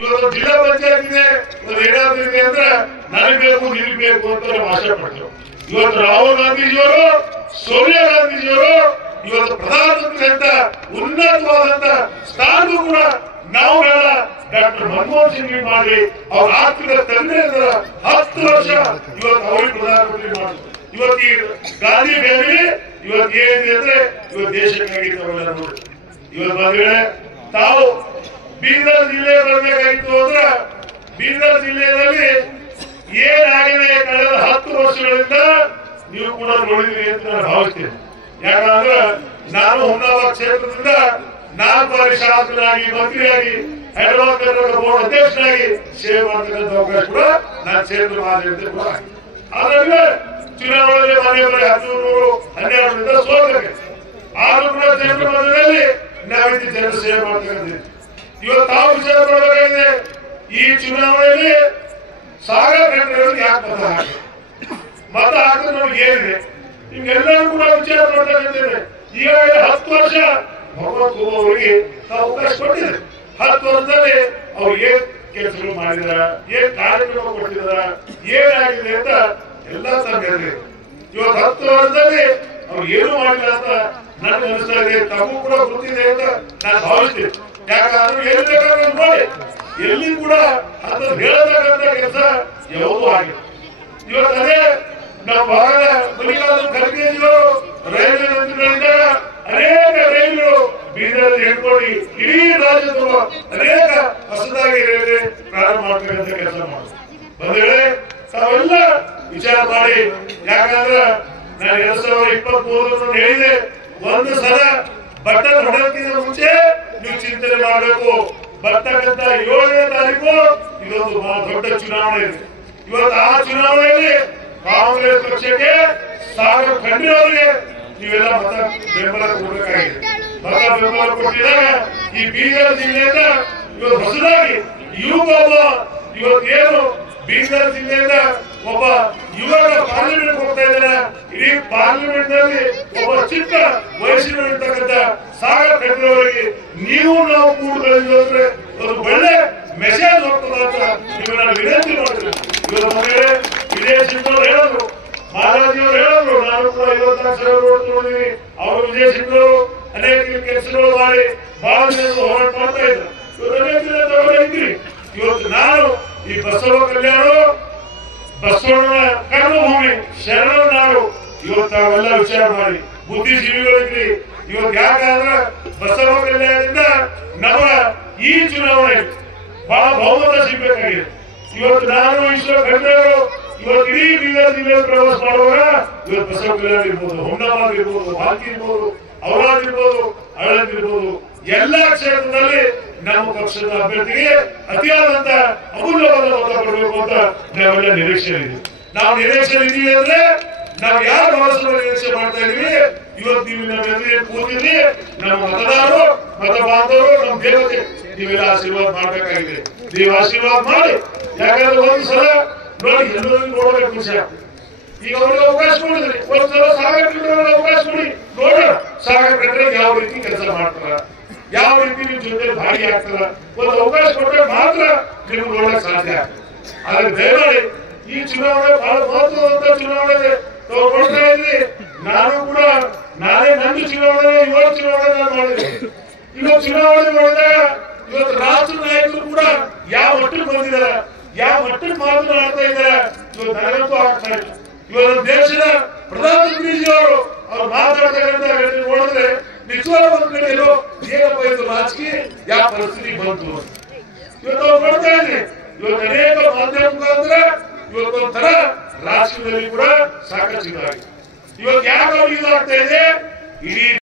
ಇವತ್ತು ಜಿಲ್ಲಾ ಪಂಚಾಯತ್ ಇದೆ, ಏನಾದ್ರು ಇದೆ ಅಂದ್ರೆ ನನಗೆ ಬೇಕು ನಿಮಗೆ ಬೇಕು ಅಂತ ಭಾಷೆ ಪಡ್ತೇವೆ. ಇವತ್ತು ರಾಹುಲ್ ಗಾಂಧೀಜಿಯವರು, ಸೋನಿಯಾ ಗಾಂಧೀಜಿಯವರು ಇವತ್ತು ಪ್ರಧಾನಮಂತ್ರಿ ಅಂತ ಉನ್ನತವಾದಂತ ಸ್ಥಾನಕ್ಕೂ ಕೂಡ ನಾವು ಹೇಳ ಡಾಕ್ಟರ್ ಮನಮೋಹನ್ ಸಿಂಗ್ ಮಾಡಿ ಅವ್ರ ಆರ್ಥಿಕ ತಂದೆ 10 ವರ್ಷ ಇವತ್ತು ಅವ್ರಿಗೆ ಪ್ರಧಾನಮಂತ್ರಿ ಮಾಡಿದ್ರು. ಇವತ್ತು ಈ ಗಾಂಧಿ ಫ್ಯಾಮಿಲಿ ಇವತ್ತು ಏನಿದೆ ಅಂದ್ರೆ ಇವತ್ತು ದೇಶಕ್ಕಾಗಿ ತಾವೆಲ್ಲ ನೋಡಿ. ಇವತ್ತು ಬಂದ್ರೆ ತಾವು ಬೀದರ್ ಜಿಲ್ಲೆ ಬರಬೇಕಾಗಿತ್ತು ಅಂದ್ರೆ ಬೀದರ್ ಜಿಲ್ಲೆಯಲ್ಲಿ ಏನಾಗಿದೆ ಕಳೆದ 10 ವರ್ಷಗಳಿಂದ ನೀವು ಕೂಡ ನೋಡಿದ್ರಿ ಅಂತ ನಾನು ಭಾವಿಸ್ತೇನೆ. ಯಾಕಂದ್ರೆ ನಾನು ಹುಮ್ನಾಬಾದ್ ಕ್ಷೇತ್ರದಿಂದ 4 ಬಾರಿ ಶಾಸಕನಾಗಿ, ಮಂತ್ರಿಯಾಗಿ, ಹೈದರಾಬಾದ್ ಕರ್ನಾಟಕ ಬೋರ್ಡ್ ಅಧ್ಯಕ್ಷನಾಗಿ ಸೇವೆ ಮಾಡತಕ್ಕಂಥ ಅವಕಾಶ ಕೂಡ ನಾನು ಕ್ಷೇತ್ರ ಮಾಧ್ಯಮದಲ್ಲಿ ಕೂಡ. ಆದ್ರೆ ಚುನಾವಣೆಯಲ್ಲಿ ಮನೆಯವರಿಗೆ 1312ರಿಂದ ಸೋಲಬೇಕು. ಆದ್ರೂ ಕೂಡ ಜನರ ಮಧ್ಯದಲ್ಲಿ ನಾವಿದ್ದು ಜನರ ಸೇವೆ ಮಾಡ್ತಕ್ಕಂಥ ಇವತ್ತು ತಾವು ವಿಚಾರ ಮಾಡಬೇಕಾಗಿದೆ. ಈ ಚುನಾವಣೆಯಲ್ಲಿ ಸಾಗರ ಘಟನೆಗಳಿಗೆ ಯಾಕೆ ಮತ ಹಾಕಿದ್ರೆ ನಮ್ಗೆ ಏನಿದೆ ನಿಮ್ಗೆಲ್ಲರೂ ಕೂಡ ವಿಚಾರ ಮಾಡ್ತಕ್ಕಂಥದ್ದೇ. ಈಗಾಗಲೇ 10 ವರ್ಷ ಭಗವಂತ ಅವರಿಗೆ ತಾವು ಅವಕಾಶ ಕೊಟ್ಟಿದ್ದಾರೆ. 10 ವರ್ಷದಲ್ಲಿ ಅವ್ರು ಏನ್ ಕೆಲಸಗಳು ಮಾಡಿದಾರ, ಏನ್ ಕಾರ್ಯಕ್ರಮ ಕೊಟ್ಟಿದಾರ, ಏನಾಗಿದೆ ಅಂತ ಎಲ್ಲ ತಂದೆ. ಇವತ್ತು 10 ವರ್ಷದಲ್ಲಿ ಅವ್ರು ಏನು ಮಾಡಿಲ್ಲ ಅಂತ ನನಗೆ ಅನಿಸ್ತಾ ಇದೆ. ತಮಗೂ ಕೂಡ ಗೊತ್ತಿದೆ ಅಂತ ನಾನು ಭಾವಿಸ್ತೀನಿ. ಯಾಕಂದ್ರೆ ಎಲ್ಲಿ ಬೇಕಾದ್ರೆ ನೋಡಿ, ಎಲ್ಲಿ ಕೂಡ ಅದು ಹೇಳತಕ್ಕಂಥ ಕೆಲಸ ಯಾವುದೂ ಆಗಿಲ್ಲ. ಇವತ್ತು ಅದೇ ನಮ್ಮ ಭಾಗದ ಮಲ್ಲಿಕಾರ್ಜುನ ಖರ್ಗೆಜಿಯವರು ರೈಲ್ವೆ ಮಂತ್ರಿಗಳಿದ್ದಾಗ ಅನೇಕ ರೈಲುಗಳು ಬೀದರ್ ಹಿಡ್ಕೊಂಡು ಇಡೀ ರಾಜ್ಯದ ಅನೇಕ ಹೊಸದಾಗಿ ರೈಲ್ವೆ ಪ್ರಾರಂಭ ಮಾಡ್ತಕ್ಕಂಥ ಕೆಲಸ ಮಾಡಿ ಬಂದ್ರೆ ತಾವೆಲ್ಲ ವಿಚಾರ ಮಾಡಿ. ಯಾಕಂದ್ರೆ ನಾನು 2023 ಹೇಳಿದೆ, ಒಂದು ಸಲ ಬಟನ್ ಹೊಡೋಕ್ಕಿಂತ ಮುಂಚೆ ನೀವು ಚಿಂತನೆ ಮಾಡಬೇಕು. ಬರ್ತಕ್ಕಂಥ 7ನೇ ತಾರೀಕು ಇದೊಂದು ದೊಡ್ಡ ಚುನಾವಣೆ ಇದೆ. ಇವತ್ತು ಆ ಚುನಾವಣೆಯಲ್ಲಿ ಕಾಂಗ್ರೆಸ್ ಪಕ್ಷಕ್ಕೆ ಸಾಗರ ಖಂಡಿರವರಿಗೆ ನೀವೆಲ್ಲ ಮತ ಬೆಂಬಲ ಕೊಡಬೇಕಾಗಿದೆ. ಮತ ಬೆಂಬಲ ಕೊಟ್ಟಿದಾಗ ಈ ಬೀದರ್ ಜಿಲ್ಲೆಯಿಂದ ಇವತ್ತು ಹೊಸದಾಗಿ ಯುವಕ ಇವತ್ತೇನು ಬೀದರ್ ಜಿಲ್ಲೆಯಿಂದ ಒಬ್ಬ ಯುವಕ ಪಾರ್ಲಿಮೆಂಟ್ ಹೋಗ್ತಾ ಇದ್ದಾರೆ. ಇಡೀ ಪಾರ್ಲಿಮೆಂಟ್ ನಲ್ಲಿ ಒಬ್ಬ ಚಿಕ್ಕ ವಯಸ್ಸಿನಲ್ಲಿರ್ತಕ್ಕಂಥ ಸಾಗರ ಖಂಡಿರವರಿಗೆ ನೀವು ನಾವು ಕೂಡಿದ್ರೆ ಒಂದು ಒಳ್ಳೆ ಮೆಸೇಜ್ ಹೋಗ್ತದ ಅಂತ ನಿಮ್ಮನ್ನ ವಿನಂತಿ ಮಾಡ್ತೀನಿ. ಇವರ ಮನೆಗೆ ವಿದೇಶಿಗಳು ಹೇಳಿದ್ರು, ಮಹಾರಾಜಿಯವರು ಹೇಳಿದ್ರು, ನಾನು ಕೂಡ 54,000 ಓಟ್ ನೋಡಿದೀನಿ. ಅವರು ವಿದೇಶಿಗಳು ಅನೇಕ ಕೆಲಸಗಳು ಮಾಡಿ ಬಹಳ ಹೋರಾಟ ಮಾಡ್ತಾ ಇದ್ರು. ಇದ್ರಿ ಇವತ್ತು ನಾನು ಈ ಬಸವ ಕಲ್ಯಾಣ, ಬಸವಣ್ಣ ಕರ್ಮಭೂಮಿ, ಶರಣ ನಾಡು ಇವತ್ತು ನಾವೆಲ್ಲ ವಿಚಾರ ಮಾಡಿ ಬುದ್ಧಿಜೀವಿಗಳಿದ್ರಿ. ಇವತ್ತು ಯಾಕಂದ್ರೆ ಬಸವ ಕಲ್ಯಾಣದಿಂದ ನಮ್ಮ ಈ ಚುನಾವಣೆ ಬಹಳ ಬಹುಮತ ಸಿಗಬೇಕಾಗಿದೆ. ಇವತ್ತು ನಾನು ಈಶ್ವರ ಖಂಡ್ರೆಯವರು ಇವತ್ತು ಇಡೀ ಬೀದರ್ ಜಿಲ್ಲೆಯಲ್ಲಿ ಪ್ರವಾಸ ಮಾಡುವಾಗ ಇವತ್ತು ಬಸವ ಕಲ್ಯಾಣ ಇರ್ಬೋದು, ಹುಮ್ನಾಬಾದ್ ಇರ್ಬೋದು, ಬಾಲ್ಕಿ ಇರ್ಬೋದು, ಔರಾದ್ ಇರ್ಬೋದು, ಹಳದ್ ಇರ್ಬೋದು, ಎಲ್ಲಾ ಕ್ಷೇತ್ರದಲ್ಲಿ ನಮ್ಮ ಪಕ್ಷದ ಅಭ್ಯರ್ಥಿಗೆ ಅತಿಯಾದಂತ ಅಮೂಲ್ಯವಾದ ಮತ ಕೊಡಬೇಕು ಅಂತ ನಾವೆಲ್ಲ ನಿರೀಕ್ಷೆ ಇದೆ. ನಾವು ನಿರೀಕ್ಷೆ ಇದೀವಿ ಅಂದ್ರೆ ನಾವು ಯಾರು ಮನಸ್ಸನ್ನು ನಿರೀಕ್ಷೆ ಮಾಡ್ತಾ ಇದೀವಿ. ಇವತ್ತು ನೀವು ನಮ್ಮ ಎದುರಿಗೆ ಕೂತಿದ್ರಿ, ನಮ್ಮ ಮತದಾರರು, ಮತ ಬಾಂಧವರು, ನಮ್ಮ ದೇವತೆ, ನೀವೆಲ್ಲ ಆಶೀರ್ವಾದ ಮಾಡ್ಬೇಕಾಗಿದೆ. ನೀವು ಆಶೀರ್ವಾದ ಮಾಡಿ. ಯಾಕಂದ್ರೆ ಒಂದ್ಸಲ ನೋಡಿ ಎಲ್ಲರಿಗೂ ನೋಡ್ಬೇಕು ವಿಷಯ. ಈಗ ಅವ್ರಿಗೆ ಅವಕಾಶ ಕೊಡಿದ್ರಿ, ಒಂದ್ಸಲ ಸಾಗರ ಖಂಡ್ರೆ ಅವಕಾಶ ಕೊಡಿ, ನೋಡೋಣ ಸಾಗರ ಖಂಡ್ರೆ ಯಾವ ರೀತಿ ಕೆಲಸ ಮಾಡ್ತಾರ, ಯಾವ ರೀತಿ ನಿಮ್ ಜೊತೆ ಭಾಗಿ ಆಗ್ತದ. ಒಂದು ಅವಕಾಶ ಕೊಟ್ಟರೆ ಮಾತ್ರ ನೀವು ನೋಡಕ್ ಸಾಧ್ಯ. ಆದ್ರೆ ದಯಮಾಡಿ ಈ ಚುನಾವಣೆ ಬಹಳ ಮಹತ್ವದಂತ ಚುನಾವಣೆ ನೋಡ್ತಾ ಇದ್ರಿ. ನಾನು ಕೂಡ ನಾನೇ ನನ್ನ ಚುನಾವಣೆ 7 ಚುನಾವಣೆ ನಾನು ಮಾಡಿದೆ. ಇವತ್ತು ಚುನಾವಣೆ ಮಾಡಿದಾಗ ಇವತ್ತು ರಾಷ್ಟ್ರ ನಾಯಕರು ಕೂಡ ಯಾವ ಮಟ್ಟಕ್ಕೆ ಬಂದಿದ್ದಾರೆ, ಯಾವ ಮಟ್ಟಕ್ಕೆ ಮಾತನಾಡ್ತಾ ಇದ್ದಾರೆ ಇವತ್ತು ನನಗಂತೂ ಆಗ್ತಾ ಇಲ್ಲ. ಇವತ್ತು ದೇಶದ ಪ್ರಧಾನಮಂತ್ರಿಜಿಯವರು ಅವ್ರು ಮಾತಾಡ್ತಕ್ಕಂಥ ನೋಡಿದ್ರೆ ನಿಜವಾದ ಒಂದು ಕಡೆ ಎಲ್ಲೋ ಏನಪ್ಪ ಇದು ರಾಜಕೀಯ ಯಾವ ಪರಿಸ್ಥಿತಿ ಬಂತು ಇವತ್ತು ಅವ್ರು ನೋಡ್ತಾ ಇದ್ರಿ. ಇವತ್ತು ಅನೇಕ ಮಾಧ್ಯಮ ಮುಖಾಂತರ ಇವತ್ತೊಂಥರ ರಾಷ್ಟ್ರದಲ್ಲಿ ಕೂಡ ಸಾಕಷ್ಟು ಇದಾಗಿದೆ. ಇವತ್ತು ಯಾಕೆ ಅವ್ರಿಗೆ ಇದಾಗ್ತಾ ಇದೆ, ಇಡೀ